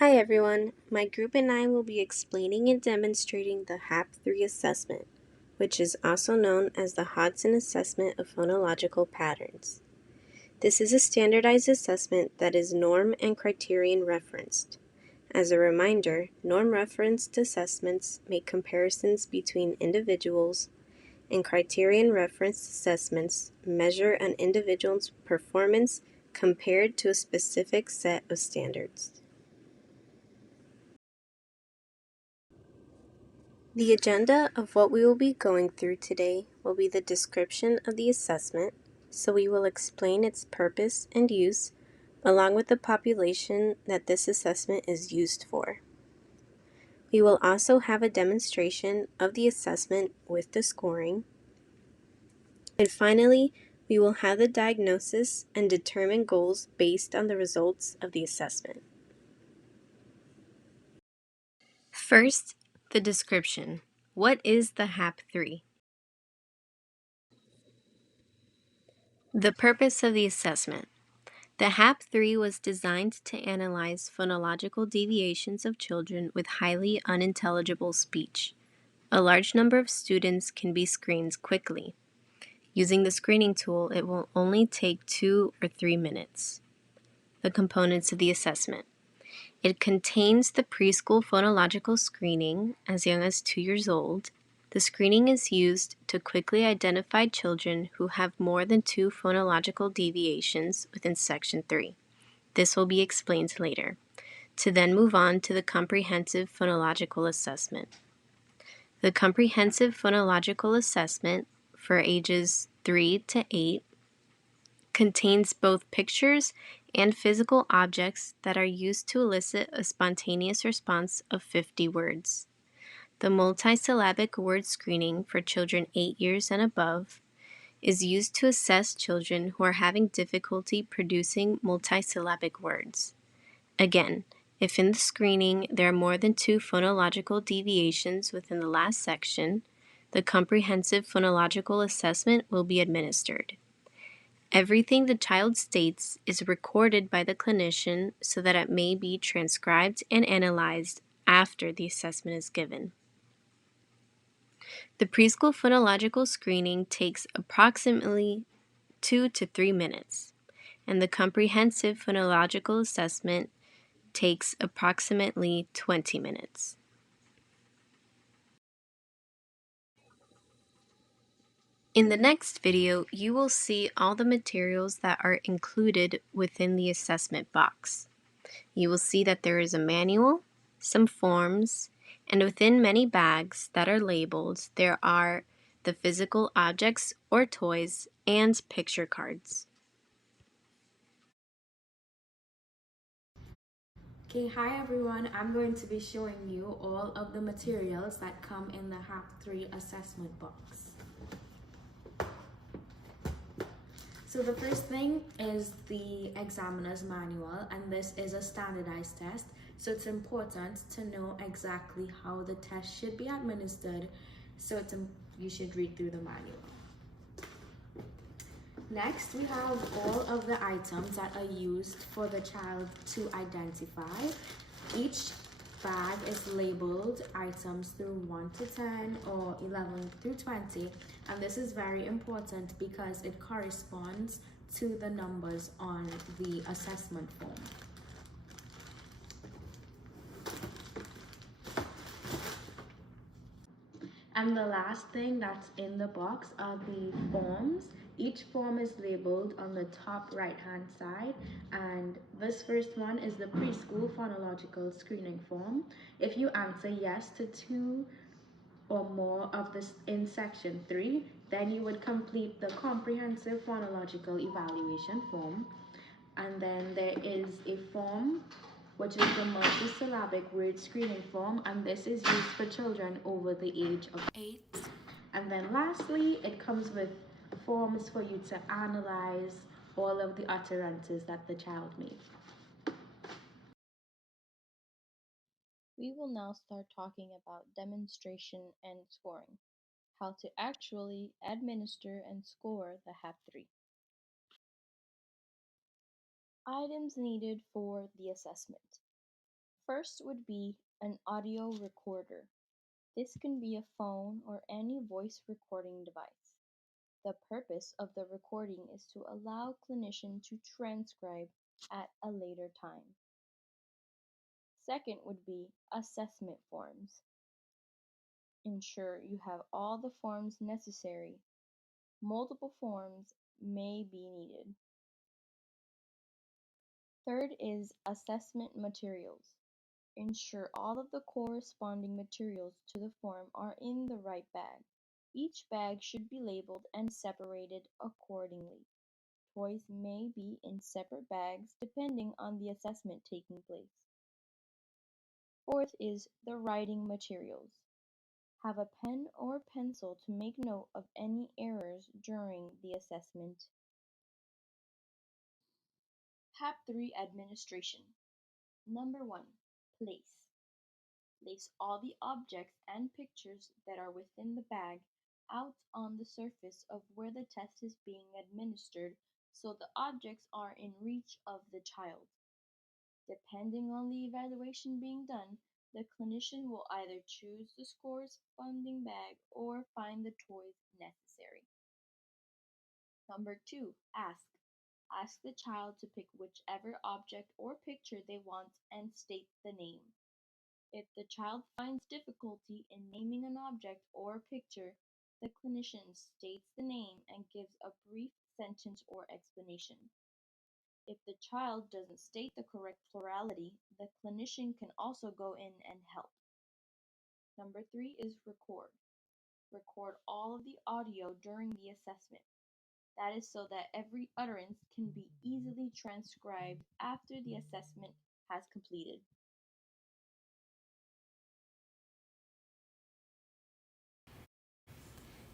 Hi everyone, my group and I will be explaining and demonstrating the HAPP-3 assessment, which is also known as the Hodson Assessment of Phonological Patterns. This is a standardized assessment that is norm and criterion referenced. As a reminder, norm referenced assessments make comparisons between individuals, and criterion referenced assessments measure an individual's performance compared to a specific set of standards. The agenda of what we will be going through today will be the description of the assessment, so we will explain its purpose and use, along with the population that this assessment is used for. We will also have a demonstration of the assessment with the scoring. And finally, we will have the diagnosis and determine goals based on the results of the assessment. First, the description. What is the HAPP-3? The purpose of the assessment. The HAPP-3 was designed to analyze phonological deviations of children with highly unintelligible speech. A large number of students can be screened quickly. Using the screening tool, it will only take 2 or 3 minutes. The components of the assessment. It contains the preschool phonological screening as young as 2 years old. The screening is used to quickly identify children who have more than 2 phonological deviations within Section 3. This will be explained later, to then move on to the comprehensive phonological assessment. The comprehensive phonological assessment for ages 3 to 8 contains both pictures and physical objects that are used to elicit a spontaneous response of 50 words. The multisyllabic word screening for children 8 years and above is used to assess children who are having difficulty producing multisyllabic words. Again, if in the screening there are more than 2 phonological deviations within the last section, the comprehensive phonological assessment will be administered. Everything the child states is recorded by the clinician so that it may be transcribed and analyzed after the assessment is given. The preschool phonological screening takes approximately 2 to 3 minutes, and the comprehensive phonological assessment takes approximately 20 minutes. In the next video, you will see all the materials that are included within the assessment box. You will see that there is a manual, some forms, and within many bags that are labeled, there are the physical objects or toys and picture cards. Okay, hi everyone. I'm going to be showing you all of the materials that come in the HAPP-3 assessment box. So the first thing is the examiner's manual, and this is a standardized test, so it's important to know exactly how the test should be administered, so you should read through the manual. Next, we have all of the items that are used for the child to identify. Each bag is labeled items through 1 to 10 or 11 through 20, and this is very important because it corresponds to the numbers on the assessment form. And the last thing that's in the box are the forms. Each form is labeled on the top right hand side, and this first one is the preschool phonological screening form. If you answer yes to 2 or more of this in section 3, then you would complete the comprehensive phonological evaluation form. And then there is a form which is the multisyllabic word screening form, and this is used for children over the age of 8. And then lastly, it comes with forms for you to analyze all of the utterances that the child made. We will now start talking about demonstration and scoring, how to actually administer and score the HAPP-3. Items needed for the assessment. first would be an audio recorder. This can be a phone or any voice recording device. The purpose of the recording is to allow clinician to transcribe at a later time. Second would be assessment forms. Ensure you have all the forms necessary. Multiple forms may be needed. Third is assessment materials. Ensure all of the corresponding materials to the form are in the right bag. Each bag should be labeled and separated accordingly. Toys may be in separate bags depending on the assessment taking place. Fourth is the writing materials. Have a pen or pencil to make note of any errors during the assessment. HAPP-3 Administration. Number 1. Place. Place all the objects and pictures that are within the bag out on the surface of where the test is being administered so the objects are in reach of the child. Depending on the evaluation being done, the clinician will either choose the corresponding bag or find the toys necessary. Number 2. Ask. Ask the child to pick whichever object or picture they want and state the name. If the child finds difficulty in naming an object or picture, the clinician states the name and gives a brief sentence or explanation. If the child doesn't state the correct plurality, the clinician can also go in and help. Number 3 is record. Record all of the audio during the assessment. That is so that every utterance can be easily transcribed after the assessment has completed.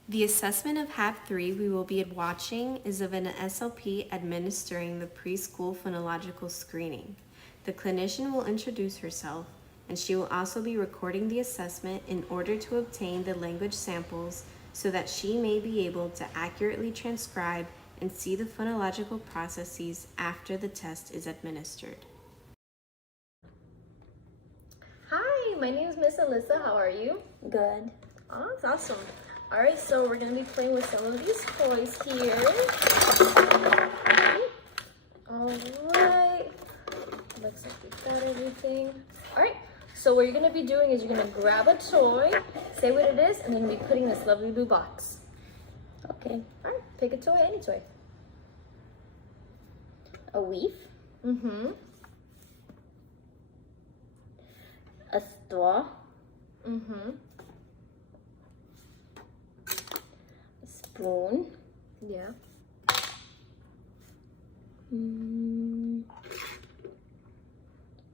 The assessment of HAPP-3 we will be watching is of an SLP administering the preschool phonological screening. The clinician will introduce herself, and she will also be recording the assessment in order to obtain the language samples so that she may be able to accurately transcribe and see the phonological processes after the test is administered. Hi, my name is Miss Elisa. How are you? Good. Oh, that's awesome. All right, so we're gonna be playing with some of these toys here. All right. Looks like we got everything. All right. So what you're gonna be doing is you're gonna grab a toy, say what it is, and then you're gonna be putting in this lovely blue box. Okay. All right. Pick a toy, any toy. A leaf. Mm-hmm. A straw. Mm-hmm. A spoon. Yeah.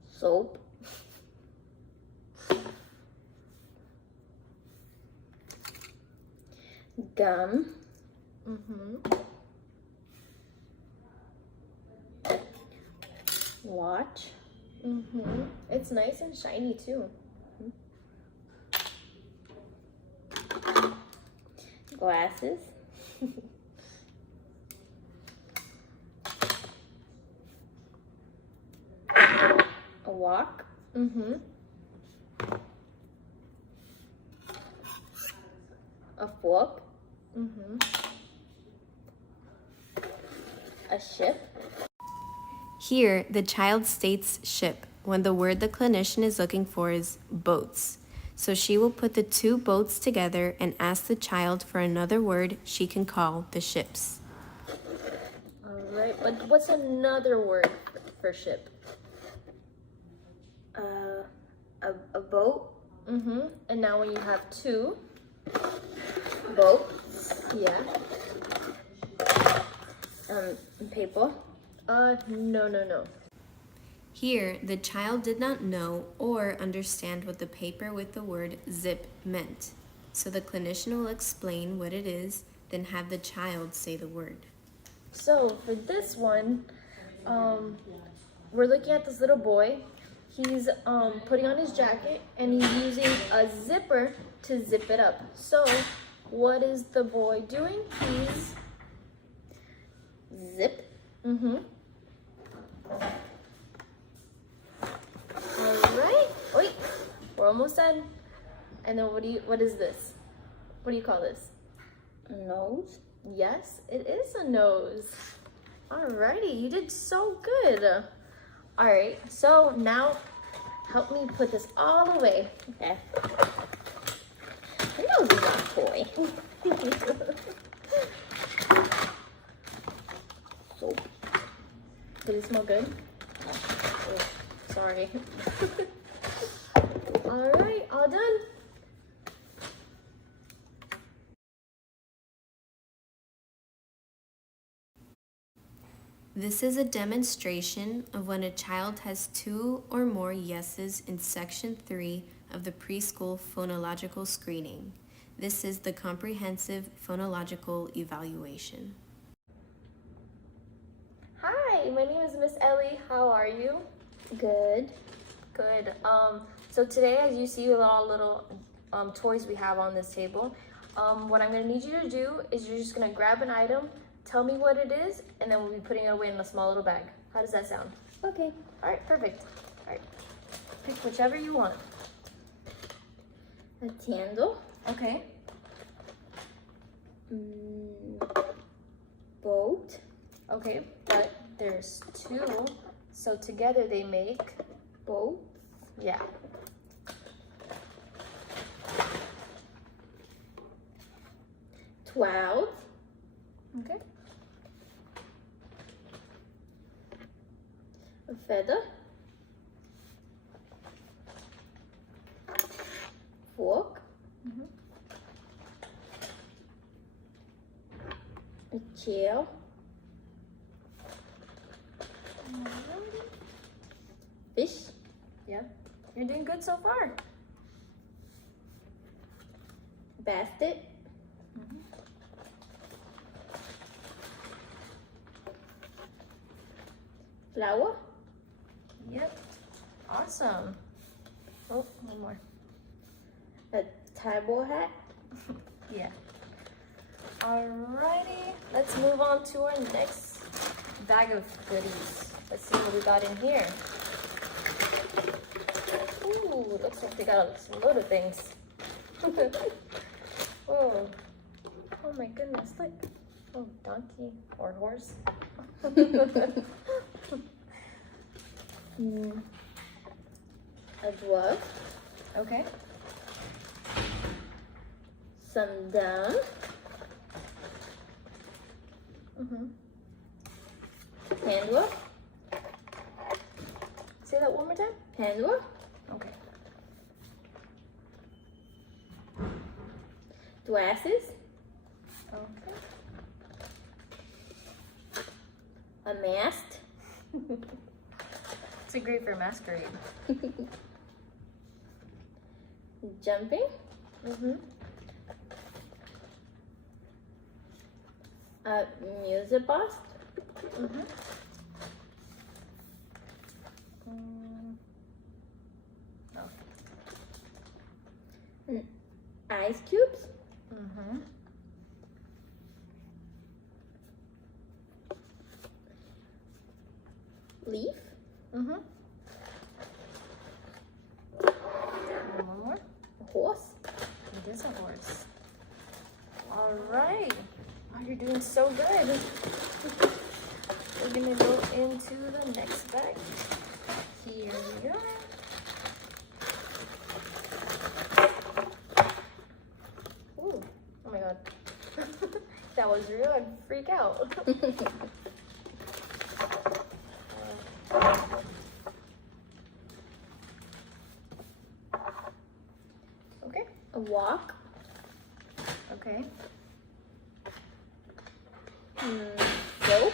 Soap. Gum. Mm-hmm. Watch. Mm-hmm. It's nice and shiny too. Glasses. A walk. Mm-hmm. A fork. Mm-hmm. A ship. Here, the child states ship when the word the clinician is looking for is boats. So she will put the two boats together and ask the child for another word she can call the ships. All right, but what's another word for ship? A boat. Mm-hmm. And now when you have two, Boats. yeah. Paper. No. Here, the child did not know or understand what the paper with the word zip meant. So the clinician will explain what it is, then have the child say the word. So for this one, we're looking at this little boy. He's putting on his jacket and he's using a zipper to zip it up. So what is the boy doing? He's Zip. All right. We're almost done. And then what is this? What do you call this? Nose. Yes, it is a nose. Alrighty, you did so good. Alright, so now help me put this all away. Okay. Your nose is not a toy. Soap. Did it smell good? Oh, sorry. Alright, all done. This is a demonstration of when a child has 2 or more yeses in Section 3 of the Preschool Phonological Screening. This is the Comprehensive Phonological Evaluation. Hi, my name is Miss Ellie. How are you? Good. Good. So today, as you see, all little toys we have on this table. What I'm gonna need you to do is you're just gonna grab an item, tell me what it is, and then we'll be putting it away in a small little bag. How does that sound? Okay. All right, perfect. All right, pick whichever you want. A candle. Okay. Boat. Okay, but there's 2, so together they make Boat. yeah. 12. Okay. A feather. Fork. A chair. Fish. Yeah, you're doing good so far. Basket. Flower. Yep. Awesome. Oh, one more. A table hat. Yeah. Alrighty, let's move on to our next bag of goodies. Let's see what we got in here. Ooh, looks like they got a load of things. Oh, oh my goodness, look. Oh, donkey or horse. A glove. Okay. Some down. Handler. Say that one more time. Handler. Okay. Glasses. Okay. A mask. It's a great for masquerade. Jumping. A music box. Ice cubes. Leaf. And one more. A horse. It is a horse. All right. Oh, you're doing so good. We're gonna go into the next bag. Here we go. Ooh, oh my god. That was real, I'd freak out. Okay. A walk. Okay. Soap.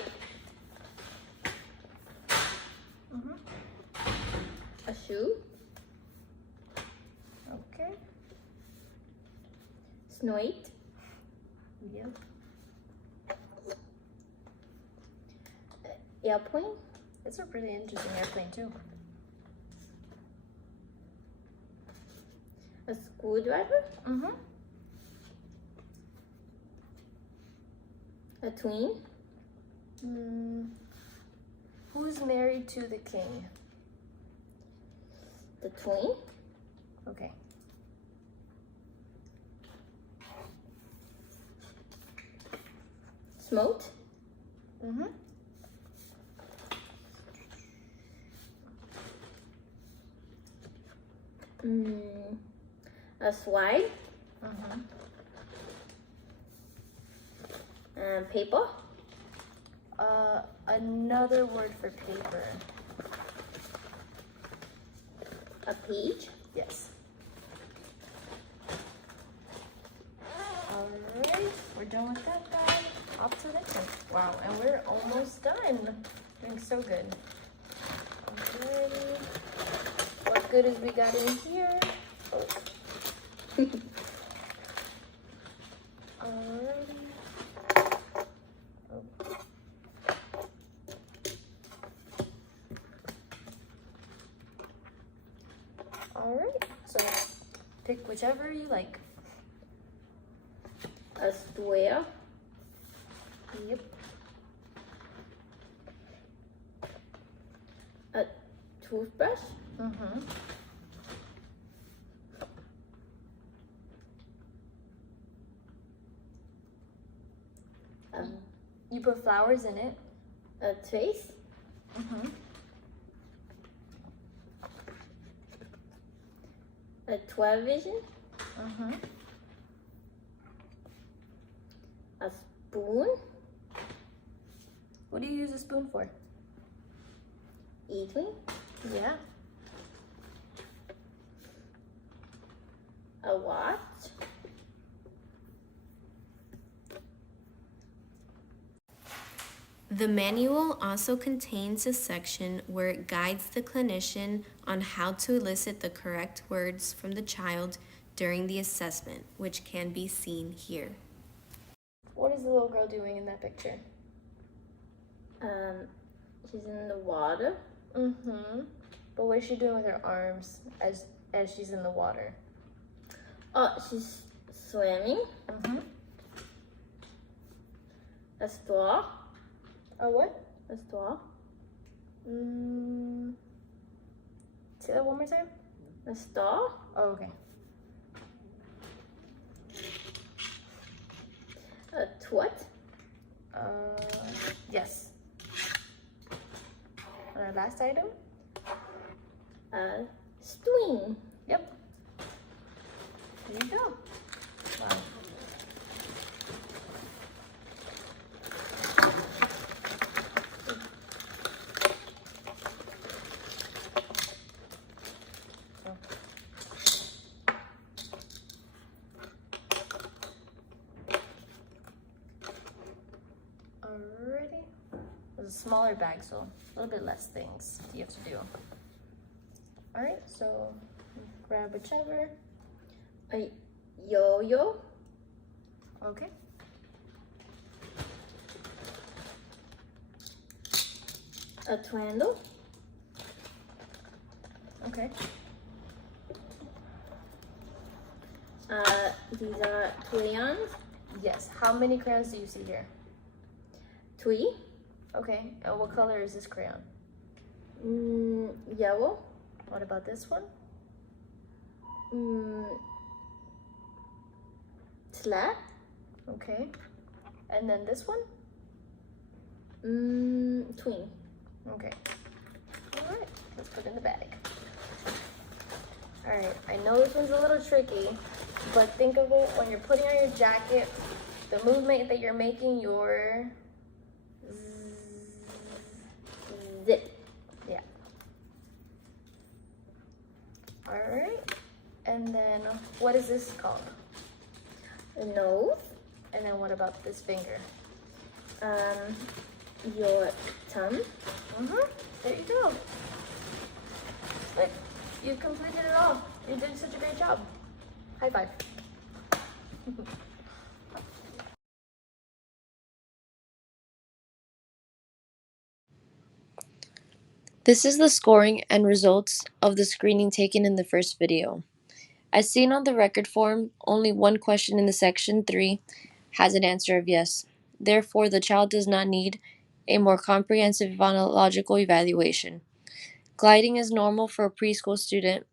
A shoe. Okay. Snoit. Yep. Airplane. It's a pretty interesting airplane too. A screwdriver. A tween. Who's married to the king? The tween. Okay. Smoked. Mm-hmm. A slide. Mm-hmm. Paper. Another word for paper. A page. Yes. Alright, we're done with that guy. Off to the next one. Wow, and we're almost done. Doing so good. Alrighty. What goodies we got in here? Oh. Alrighty. Oh. Alright, so pick whichever you like. A square. Yep. A toothbrush. Mm-hmm. You put flowers in it. A trace. Mm-hmm. A television. Mm-hmm. A spoon. What do you use a spoon for? Eating. Yeah. A watch. The manual also contains a section where it guides the clinician on how to elicit the correct words from the child during the assessment, which can be seen here. What is the little girl doing in that picture? She's in the water. Mm-hmm. But what is she doing with her arms as she's in the water? Oh, she's swimming. Mm-hmm. A straw. A what? A straw. Say that one more time. A straw. Oh, okay. A twat. Yes. And our last item? A string. Yep. There you go. Wow. Alrighty. There's a smaller bag, so a little bit less things you have to do. Alright, so grab whichever. A yo-yo. Okay. A triangle. Okay. These are crayons. Yes. How many crayons do you see here? 3. Okay. And what color is this crayon? Yellow. What about this one? Slack. Okay. And then this one? Twin. Okay. Alright. Let's put it in the bag. Alright. I know this one's a little tricky, but think of it when you're putting on your jacket, the movement that you're making, your Zip. yeah. Alright. And then what is this called? A nose. And then what about this finger? Your thumb. There you go. Look, you completed it all. You did such a great job. High five. This is the scoring and results of the screening taken in the first video. As seen on the record form, only one question in the section 3 has an answer of yes. Therefore, the child does not need a more comprehensive phonological evaluation. Gliding is normal for a preschool student,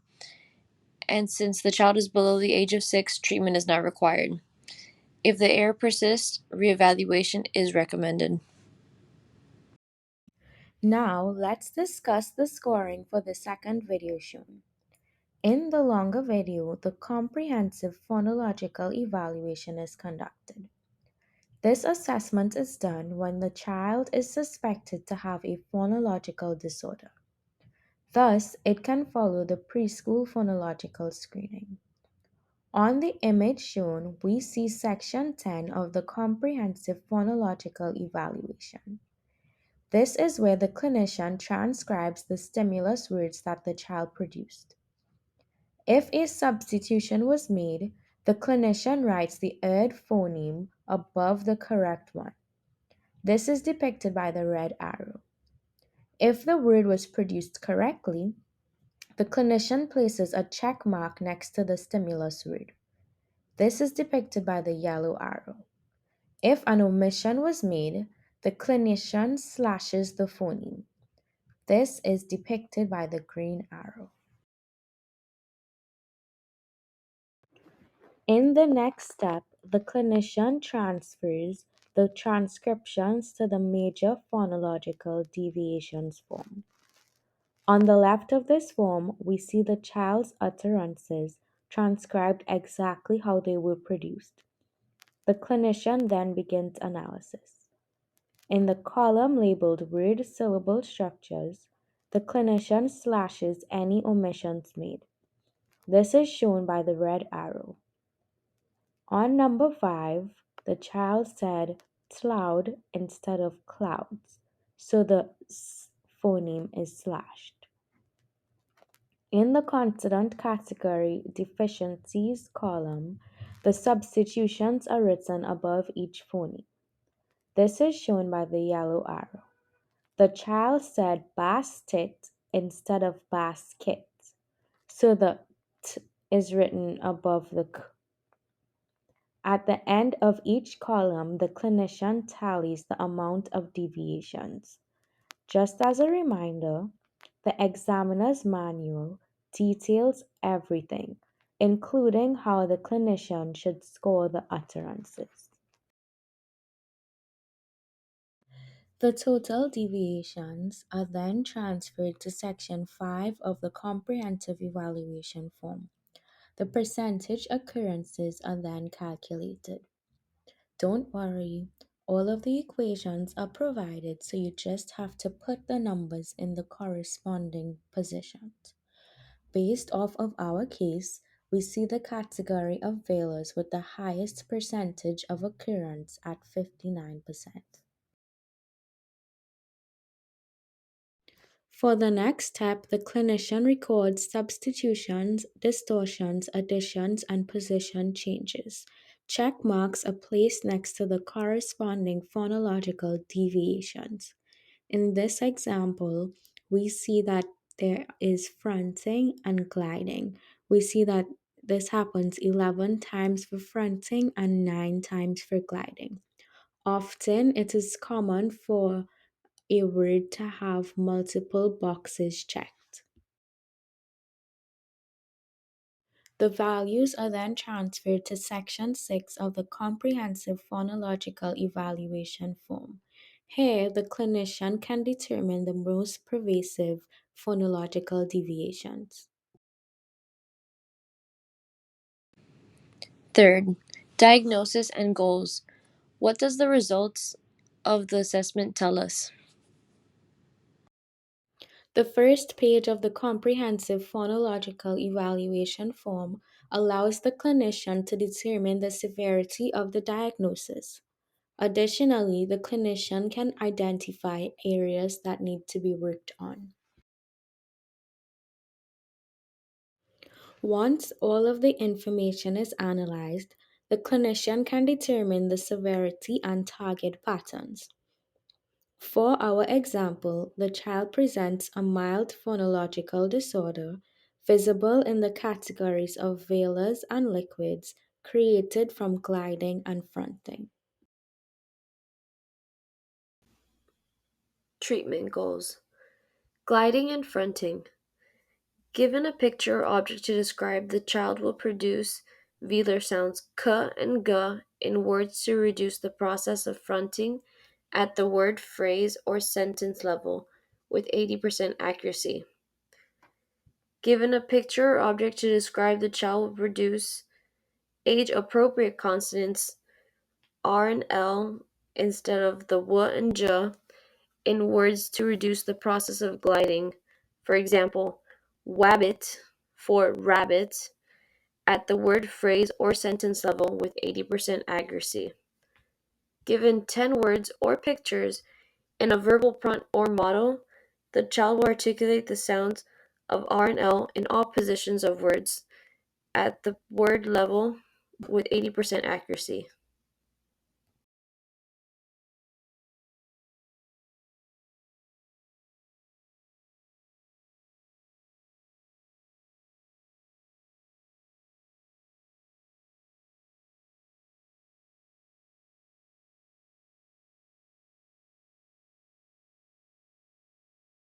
and since the child is below the age of 6, treatment is not required. If the error persists, reevaluation is recommended. Now, let's discuss the scoring for the second video shown. In the longer video, the comprehensive phonological evaluation is conducted. This assessment is done when the child is suspected to have a phonological disorder. Thus, it can follow the preschool phonological screening. On the image shown, we see section 10 of the comprehensive phonological evaluation. This is where the clinician transcribes the stimulus words that the child produced. If a substitution was made, the clinician writes the erred phoneme above the correct one. This is depicted by the red arrow. If the word was produced correctly, the clinician places a check mark next to the stimulus word. This is depicted by the yellow arrow. If an omission was made, the clinician slashes the phoneme. This is depicted by the green arrow. In the next step, the clinician transfers the transcriptions to the major phonological deviations form. On the left of this form, we see the child's utterances transcribed exactly how they were produced. The clinician then begins analysis. In the column labeled word syllable structures, the clinician slashes any omissions made. This is shown by the red arrow. On number 5, the child said cloud instead of clouds, so the s phoneme is slashed. In the consonant category deficiencies column, the substitutions are written above each phoneme. This is shown by the yellow arrow. The child said basket instead of basket, so the t is written above the k. At the end of each column, the clinician tallies the amount of deviations. Just as a reminder, the examiner's manual details everything, including how the clinician should score the utterances. The total deviations are then transferred to Section 5 of the Comprehensive Evaluation Form. The percentage occurrences are then calculated. Don't worry, all of the equations are provided, so you just have to put the numbers in the corresponding positions. Based off of our case, we see the category of veilers with the highest percentage of occurrence at 59%. For the next step, the clinician records substitutions, distortions, additions, and position changes. Check marks are placed next to the corresponding phonological deviations. In this example, we see that there is fronting and gliding. We see that this happens 11 times for fronting and 9 times for gliding. Often, it is common for a word to have multiple boxes checked. The values are then transferred to Section 6 of the Comprehensive Phonological Evaluation Form. Here, the clinician can determine the most pervasive phonological deviations. Third, diagnosis and goals. What does the results of the assessment tell us? The first page of the Comprehensive Phonological Evaluation Form allows the clinician to determine the severity of the diagnosis. Additionally, the clinician can identify areas that need to be worked on. Once all of the information is analyzed, the clinician can determine the severity and target patterns. For our example, the child presents a mild phonological disorder visible in the categories of veilers and liquids created from gliding and fronting. Treatment goals. Gliding and fronting. Given a picture or object to describe, the child will produce velar sounds k and g in words to reduce the process of fronting at the word, phrase, or sentence level with 80% accuracy. Given a picture or object to describe, the child will produce age-appropriate consonants R and L instead of the W and J in words to reduce the process of gliding. For example, wabbit for rabbit at the word, phrase, or sentence level with 80% accuracy. Given 10 words or pictures in a verbal prompt or model, the child will articulate the sounds of R and L in all positions of words at the word level with 80% accuracy.